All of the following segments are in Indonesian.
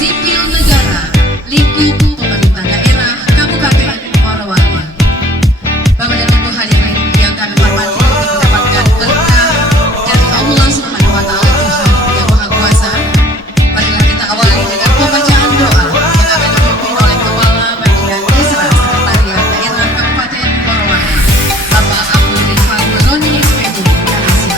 sipil negara lingkup pemerintah daerah Kabupaten Morowali. Bapak dan Ibu hadirin yang kami hormati, untuk mendapatkan berkah dari Allah Subhanahu wa Ta'ala, Tuhan yang Maha Kuasa, marilah kita awali dengan pembacaan doa yang akan dipimpin oleh Kepala Bagian Desa Sekretariat Daerah Kabupaten Morowali, Bapak Abdul Irfan Roni SPM Indonesia.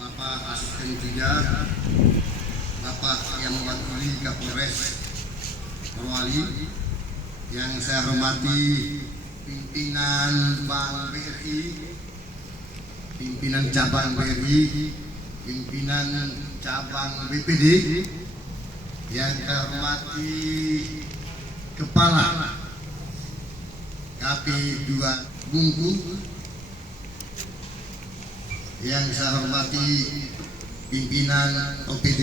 Bapak Asisten 3, Bapak yang mewakili Kapolres Morowali, yang saya hormati pimpinan Bank BRI, pimpinan cabang BRI, pimpinan cabang BPD, yang saya hormati Kepala KP2 Bungku, yang saya hormati pimpinan OPD,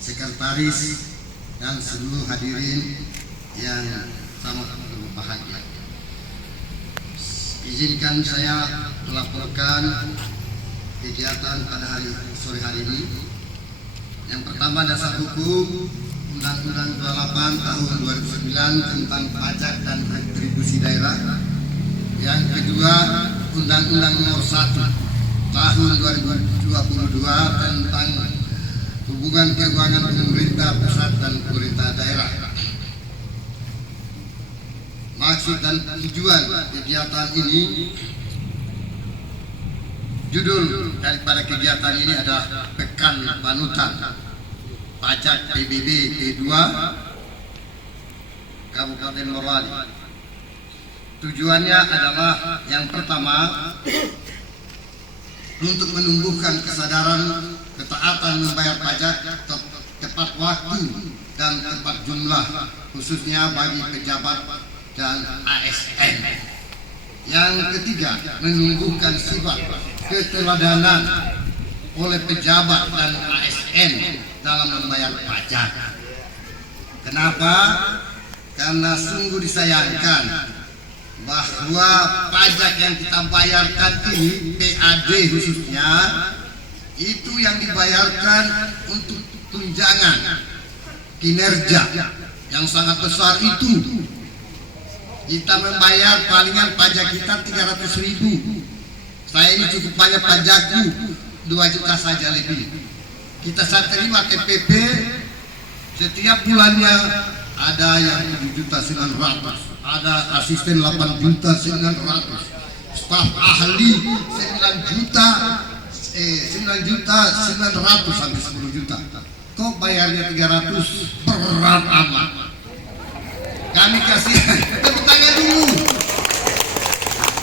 sekretaris, dan seluruh hadirin yang sangat berbahagia. Izinkan saya melaporkan kegiatan pada sore hari ini. Yang pertama, dasar hukum Undang-Undang 28 tahun 2009 tentang pajak dan retribusi daerah. Yang kedua, Undang-Undang nomor 1 tahun 2022 tentang hubungan keuangan pemerintah pusat dan pemerintah daerah. Maksud dan tujuan kegiatan ini, judul daripada kegiatan ini adalah Pekan Panutan Pajak PBB P2 Kabupaten Morowali. Tujuannya adalah yang pertama, untuk menumbuhkan kesadaran ketaatan membayar pajak tepat waktu dan tepat jumlah, khususnya bagi pejabat dan ASN. Yang ketiga, menumbuhkan sifat keteladanan oleh pejabat dan ASN dalam membayar pajak. Kenapa? Karena sungguh disayangkan bahwa pajak yang kita bayarkan ini, PAD khususnya, itu yang dibayarkan untuk tunjangan kinerja yang sangat besar itu. Kita membayar palingan pajak kita 300.000. Saya ini cukup banyak pajakku, 2 juta saja lebih. Kita saat terima TPP setiap bulannya ada yang 7.900.000. Ada asisten 8.900.000, staf ahli 9.900.000 sampai 10 juta. Kok bayarnya 300? Berat amat. Kami kasih tepuk tangan dulu.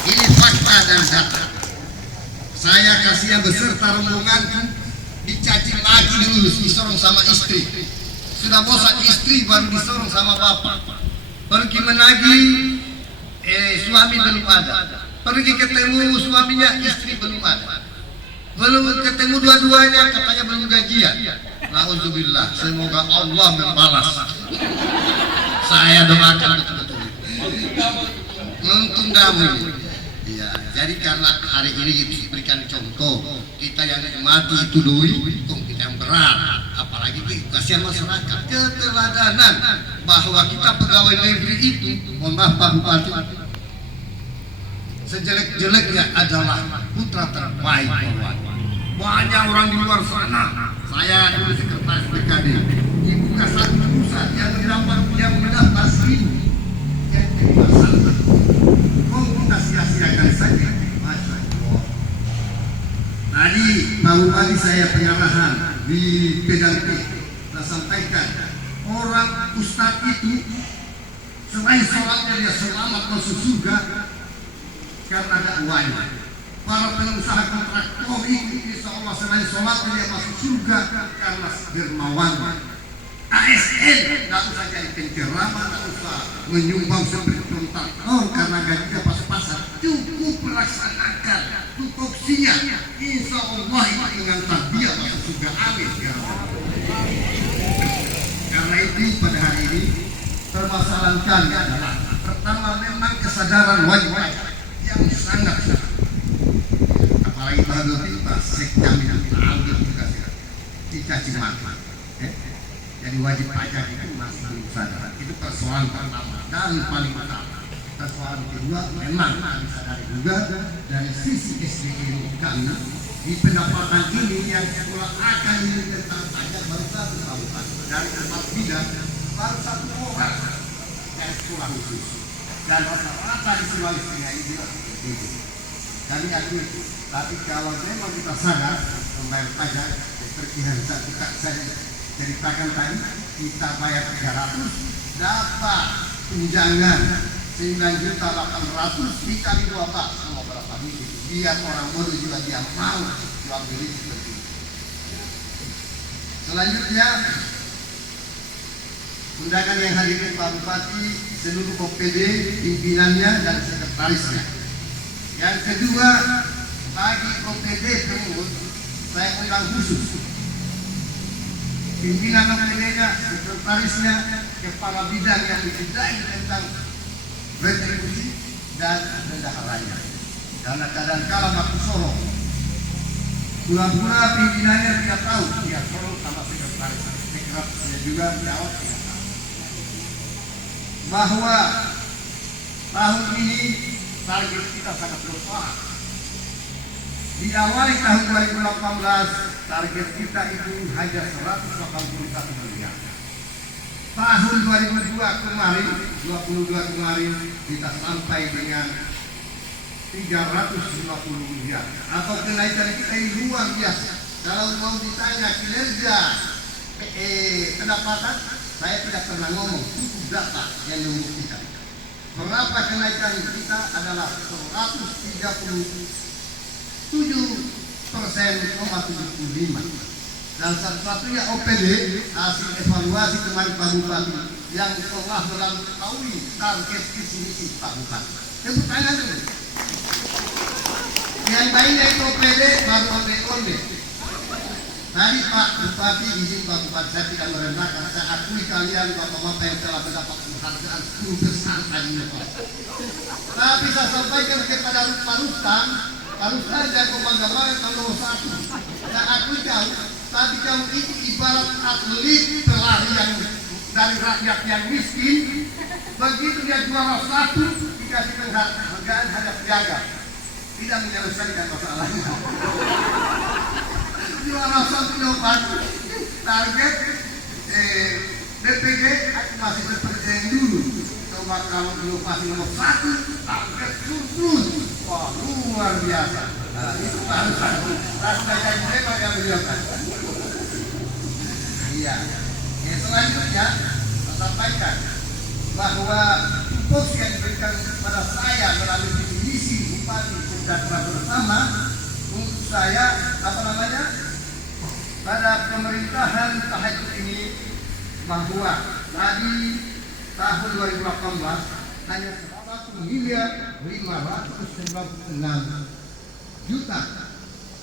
Ini fakta dan data. Saya kasih yang beserta rombongan dicaci maki dulu, disorong sama istri. Sudah bosan istri baru disorong sama bapak. Pergi menagih, suami belum ada. Pergi ketemu suaminya, istri belum ada. Belum ketemu dua-duanya, katanya belum gajian. Nauzubillah, semoga Allah membalas. Saya doakan betul-betul. Untung damai. Ya, jadi karena hari ini diberikan contoh, kita yang mati itu dulu, kita yang berat, apalagi kasihan masyarakat, keteladanan bahwa kita pegawai negeri itu, mohon maaf Pak Bupati, sejelek-jeleknya adalah putra terbaik. Banyak orang di luar sana, saya dulu sekretaris BKD, dibuka satu perusahaan yang mendapat 1.000 yang jadi masalah. Kok kita sia-siakan saja? Masya Allah. Tadi Pak Bupati saya penyerahan di PDP, saya sampaikan, orang ustadz itu selain sholatnya dia selamat masuk surga karena ada uangnya. Para pengusaha kontraktor ini insya Allah selain sholat dia masuk surga karena dermawan. ASN tidak usah jadi penceramah, tidak usah menyumbang seperti kontraktor karena gajinya pas-pasan. Cukup melaksanakan tupoksinya, insya Allah itu dengan dia masuk surga. Amin ya Allah. Karena itu pada hari ini permasalahan kami adalah pertama memang kesadaran wajib pajak yang sangat apalagi baru kita sekjam yang ambil juga dicaci maki. Jadi wajib pajak itu masih belum sadar. Itu persoalan pertama dan paling utama. Persoalan kedua memang kami sadari juga dari sisi SDM kami di pendapatan ini yang sekolah akan ini tentang pajak baru satu tahun dari 4 bidang baru 1 orang dari sekolah khusus dan rata-rata di Sulawesi Tengah ini juga seperti itu. Kami akui, tapi kalau memang kita sadar membayar pajak seperti yang saya ceritakan tadi, kita bayar 300 dapat tunjangan 9.800.000 dikali 12 sama berapa minggu. Biar orang baru juga dia mau jual beli seperti itu. Selanjutnya undangan yang hadirin Pak Bupati, seluruh OPD, pimpinannya dan sekretarisnya. Yang kedua, bagi OPD tersebut saya undang khusus pimpinan OPD-nya, sekretarisnya, kepala bidang yang dibidai tentang retribusi dan bendaharanya. Karena kadang-kala waktu sorong, pura-pura pimpinannya tidak tahu, dia sorong sama sekretarisnya juga jawab tidak tahu. Bahwa tahun ini target kita sangat besar. Di awal tahun 2018 target kita itu hanya 181 miliar. Tahun 2022 kemarin kita sampai dengan 350 miliar. Atau kenaikan kita ini luar biasa. Kalau mau ditanya kinerja pendapatan, saya tidak pernah ngomong, cukup data yang membuktikan. Berapa kenaikan kita adalah 137,75%. Dan satu-satunya OPD hasil evaluasi kemarin Pak Bupati yang telah melampaui target visi misi Pak Bupati. Tepuk tangan dulu. Yang lainnya itu OPD baru onde-onde. Tadi Pak Bupati izin Pak Bupati, saya tidak merendahkan, saya akui kalian bapak-bapak yang telah mendapat penghargaan 10 besar tadi. Tapi saya sampaikan kepada Pak Rustam, Pak Rustam jago bangga-bangga nomor 1. Saya akui kau, tapi kamu itu ibarat atlet pelari yang dari rakyat yang miskin. Begitu dia juara 1 dikasih penghargaan hanya piagam, tidak menyelesaikan masalahnya. Juara 1 dapat target DPG masih seperti yang dulu. Coba kalau inovasi nomor 1 target surplus, wah luar biasa. Itu harus rasanya memang yang beliaukan. Iya. Selanjutnya saya sampaikan bahwa tupoksi yang diberikan kepada saya melalui visi misi Bupati Sejahtera Bersama untuk saya pada pemerintahan tahajud ini, bahwa tadi tahun 2018 hanya 1.596 juta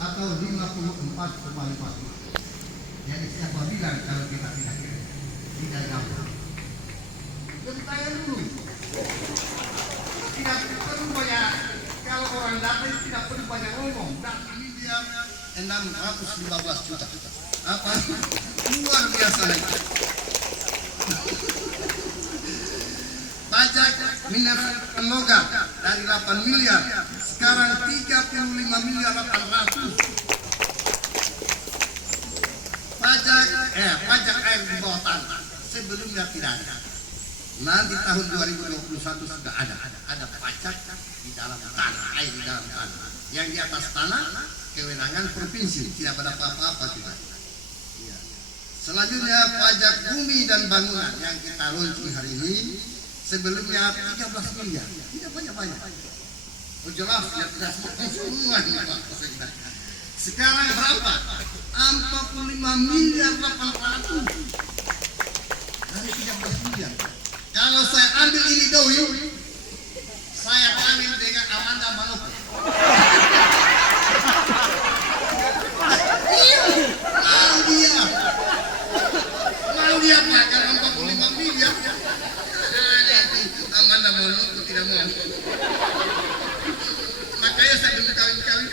atau 54,5. Jadi siapa bilang kalau kita tidak gampang? Bertanya dulu. Tidak perlu banyak, kalau orang datang tidak perlu banyak ngomong. Data miliar 615 juta. Apa? Luar biasa lagi. Pajak mineral logam dari 8 miliar sekarang 35 miliar 800. Pajak air di bawah tanah sebelumnya tidak ada. Nanti tahun 2021 sudah ada pajak di dalam tanah, air di dalam tanah. Yang di atas tanah kewenangan provinsi, tidak ada apa-apa kita. Ya. Selanjutnya pajak bumi dan bangunan yang kita launching hari ini sebelumnya 13 miliar, tidak banyak-banyak. Oh jelas ya transportasi semua ini Pak. Sekarang berapa? 45 miliar 800 dari 13 miliar. Kalau saya ambil ini doi, saya kawin dengan Amanda Manopo. Mau dia makan 45 miliar. Amanda Manopo tidak mau. Makanya saya belum kawin-kawin.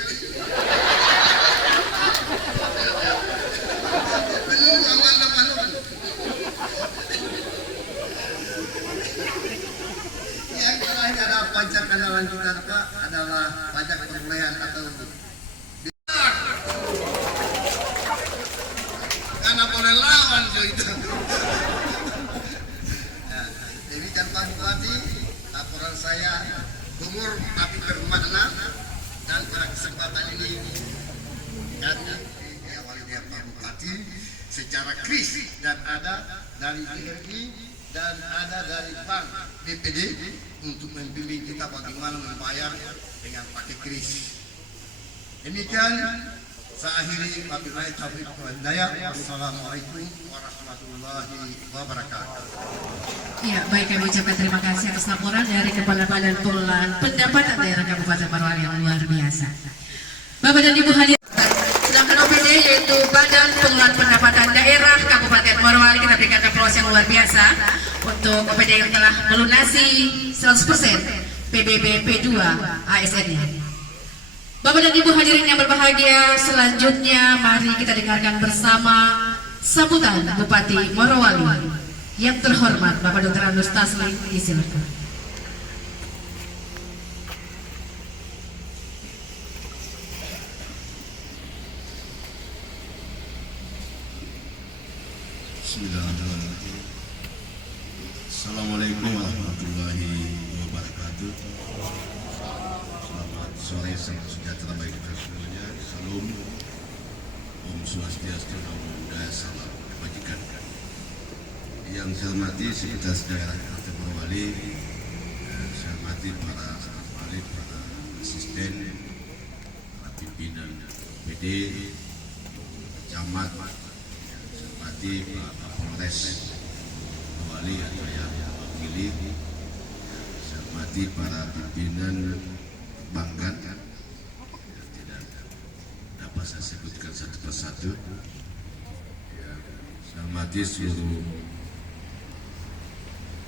Belum Amanda Manopo. Yang terakhir ada pajak andalan kita adalah pajak perolehan atau karena boleh lawan itu. Demikian Pak Bupati, laporan saya umur tapi bermakna dan pada kesempatan ini dan diawali dengan Pak Bupati secara kris dan ada dari BRI dan ada dari Bank BPD untuk membimbing kita bagaimana membayar dengan pakai kris. Demikian saya akhiri wabillahi taufiq wal hidayah. Wassalamualaikum warahmatullahi wabarakatuh. Ya, baik, kami ucapkan terima kasih atas laporan dari Kepala Badan Pengelolaan Pendapatan Daerah Kabupaten Morowali yang luar biasa. Bapak dan Ibu hadirin, sedangkan OPD yaitu Badan Pengelolaan Pendapatan Daerah Kabupaten Morowali, kita berikan aplaus yang luar biasa untuk OPD yang telah melunasi 100% PBB P2 ASN-nya. Bapak dan Ibu hadirin yang berbahagia, selanjutnya mari kita dengarkan bersama sambutan Bupati Morowali yang terhormat Bapak Dr. Andus Taslim. Disilakan. Bismillahirrahmanirrahim. Assalamualaikum warahmatullahi wabarakatuh. Selamat sore, salam sejahtera bagi kita semuanya. Salam, Om Swastiastu, Namo Buddhaya, salam kebajikan. Yang saya hormati Sekretaris Daerah Kabupaten Morowali, saya hormati para staf ahli, para asisten, para pimpinan PD, camat, saya hormati Pak Kapolres Morowali atau yang mewakili, saya hormati para pimpinan perbankan yang tidak dapat saya sebutkan satu persatu. Saya hormati seluruh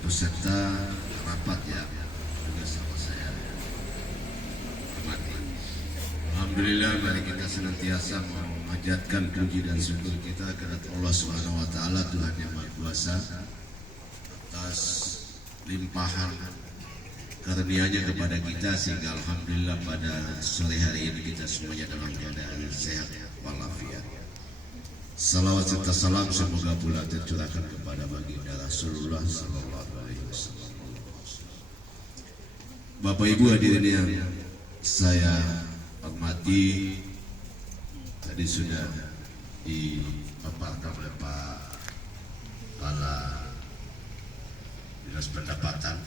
peserta rapat yang juga sama saya hormati. Alhamdulillah, mari kita senantiasa memanjatkan puji dan syukur kita kepada Allah Subhanahu wa taala, Tuhan yang Maha Kuasa, atas limpahan karunia-Nya kepada kita sehingga alhamdulillah pada sore hari ini kita semuanya dalam keadaan sehat walafiat. Salawat serta salam semoga pula tercurahkan kepada baginda Rasulullah Sallallahu Alaihi Wasallam. Bapak Ibu hadirin yang saya hormati, tadi sudah dipaparkan oleh Pak Kepala Dinas Pendapatan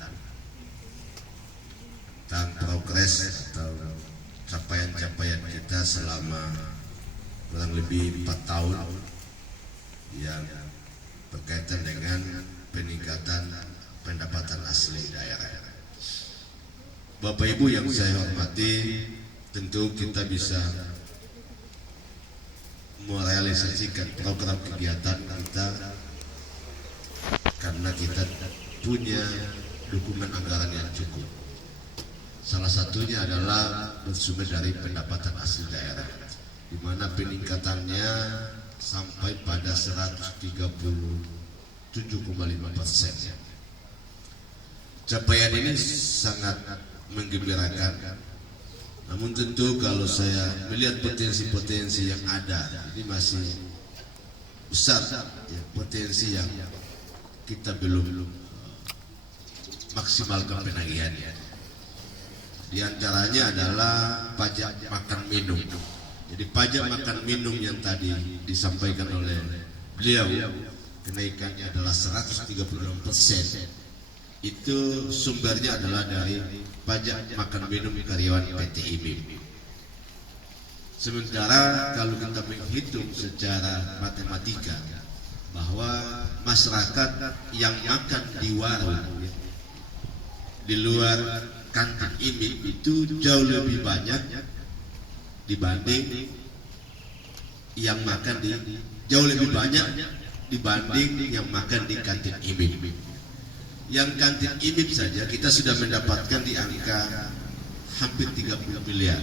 tentang progres atau capaian-capaian kita selama kurang lebih 4 tahun yang berkaitan dengan peningkatan pendapatan asli daerah. Bapak Ibu yang saya hormati, tentu kita bisa merealisasikan program kegiatan kita karena kita punya dukungan anggaran yang cukup. Salah satunya adalah bersumber dari pendapatan asli daerah, di mana peningkatannya sampai pada 137,5%. Capaian ini sangat menggembirakan. Namun tentu kalau saya melihat potensi-potensi yang ada, ini masih besar ya, potensi yang kita belum maksimalkan penagihannya. Di antaranya adalah pajak makan minum. Jadi pajak makan minum yang tadi disampaikan oleh beliau, kenaikannya adalah 136%. itu sumbernya adalah dari pajak makan minum karyawan PT IMIM. Sementara kalau kita menghitung secara matematika bahwa masyarakat yang makan di warung di luar kantin IMIM itu jauh lebih banyak dibanding yang makan yang makan di kantin IMIM. Yang kantin IMIM saja kita sudah mendapatkan di angka hampir 30 miliar.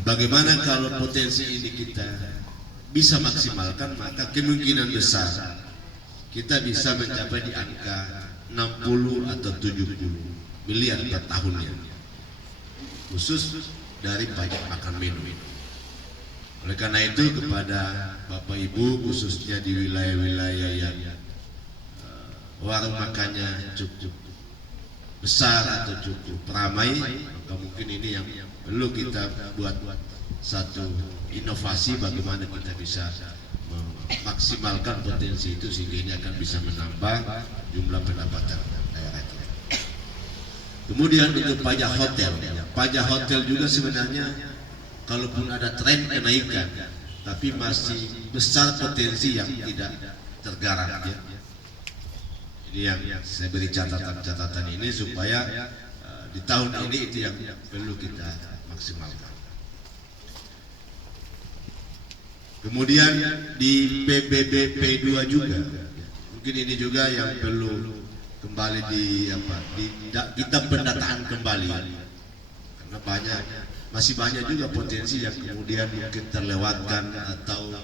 Bagaimana kalau potensi ini kita bisa maksimalkan, maka kemungkinan besar kita bisa mencapai di angka 60 atau 70 miliar per tahunnya, khusus dari pajak makan minum. Oleh karena itu kepada Bapak Ibu khususnya di wilayah-wilayah yang warung makannya cukup besar atau cukup ramai, maka mungkin ini yang perlu kita buat satu inovasi bagaimana kita bisa memaksimalkan potensi itu sehingga ini akan bisa menambah jumlah pendapatan daerah itu. Kemudian untuk pajak hotel juga sebenarnya kalaupun ada tren kenaikan, tapi masih besar potensi yang tidak tergarap ya. Ini yang saya beri catatan ini supaya di tahun ini itu yang perlu kita maksimalkan. Kemudian di PBB P2 juga, mungkin ini juga yang perlu kembali kita pendataan kembali, karena masih banyak juga potensi yang kemudian mungkin terlewatkan atau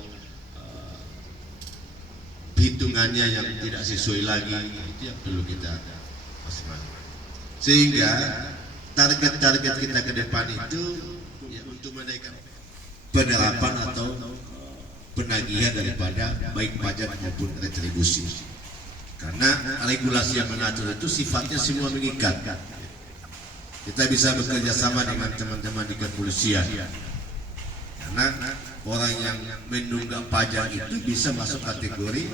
hitungannya yang tidak sesuai lagi, itu yang perlu kita maksimalkan. Sehingga target-target kita ke depan itu ya, untuk menaikkan penerapan atau penagihan daripada baik pajak maupun retribusi. Karena regulasi yang mengatur itu sifatnya semua mengikat. Kita bisa bekerja sama dengan teman-teman di kepolisian. Karena orang yang menunggak pajak itu bisa masuk kategori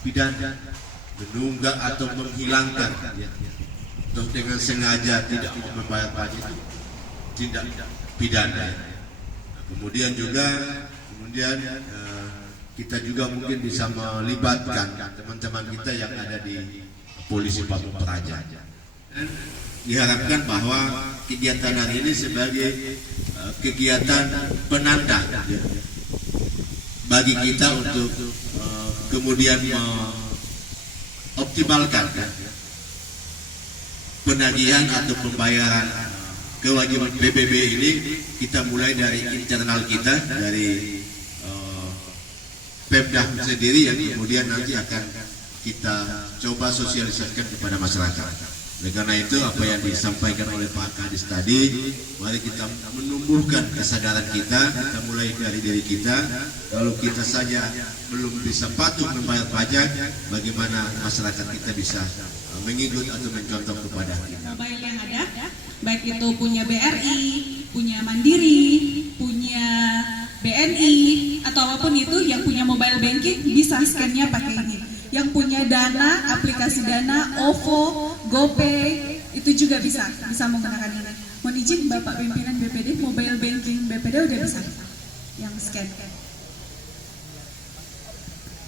pidana, menunggak atau menghilangkan atau dengan sengaja tidak mau membayar pajak itu tindak pidana. Kemudian kita juga mungkin bisa melibatkan teman-teman kita yang ada di Polisi Pamung Praja. Dan diharapkan bahwa kegiatan hari ini sebagai kegiatan penanda ya, bagi kita untuk kemudian mengoptimalkan penagihan atau pembayaran kewajiban PBB ini. Kita mulai dari internal kita, dari Pemda sendiri yang kemudian nanti akan kita coba sosialisasikan kepada masyarakat. Oleh karena itu apa yang disampaikan oleh Pak Kadis tadi, mari kita menumbuhkan kesadaran kita mulai dari diri kita. Kalau kita saja belum bisa patuh membayar pajak, bagaimana masyarakat kita bisa mengikut atau mencontoh kepada kita. Mobile yang ada, baik itu punya BRI, punya Mandiri, punya BNI, atau apapun itu yang punya mobile banking bisa scan-nya pakai ini. Yang punya Dana, aplikasi Dana, OVO, GoPay, itu juga bisa menggunakan ini. Mohon izin Bapak Pimpinan BPD, mobile banking BPD udah bisa yang scan.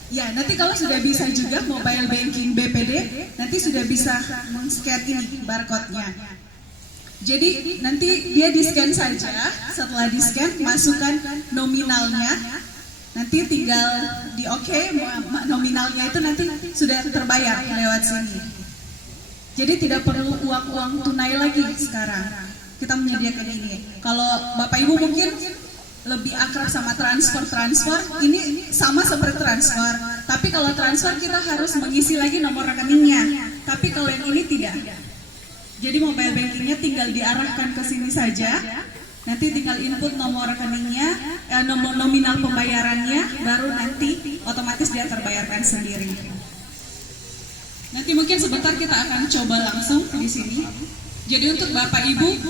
Ya, nanti kalau sudah bisa juga mobile banking BPD, nanti sudah bisa meng-scan ini barcode-nya. Jadi nanti dia di-scan saja, setelah di-scan masukkan nominalnya, nanti tinggal di nominalnya itu nanti sudah terbayar lewat sini. Jadi tidak perlu uang tunai lagi sekarang. Kita menyediakan ini. Kalau Bapak Ibu mungkin lebih akrab sama transfer, ini sama seperti transfer. Tapi kalau transfer kita harus mengisi lagi nomor rekeningnya. Tapi kalau yang ini tidak. Jadi mobile bankingnya tinggal diarahkan ke sini saja. Nanti tinggal input nomor rekeningnya, nomor nominal pembayarannya, baru nanti otomatis dia terbayarkan sendiri. Nanti mungkin sebentar kita akan coba langsung di sini. Jadi untuk Bapak Ibu,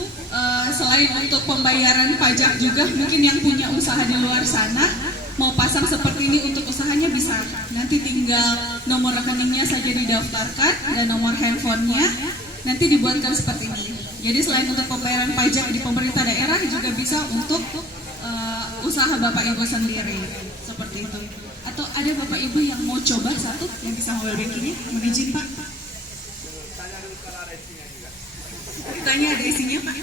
selain untuk pembayaran pajak juga, mungkin yang punya usaha di luar sana mau pasang seperti ini untuk usahanya bisa. Nanti tinggal nomor rekeningnya saja didaftarkan dan nomor handphonenya nanti dibuatkan seperti ini. Jadi selain untuk pembayaran pajak di pemerintah daerah juga bisa untuk usaha Bapak Ibu sendiri seperti itu. Atau ada Bapak Ibu yang mau coba satu yang bisa mobile bankingnya? Mohon izin Pak. Ditanya ada isinya Pak.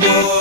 Whoa.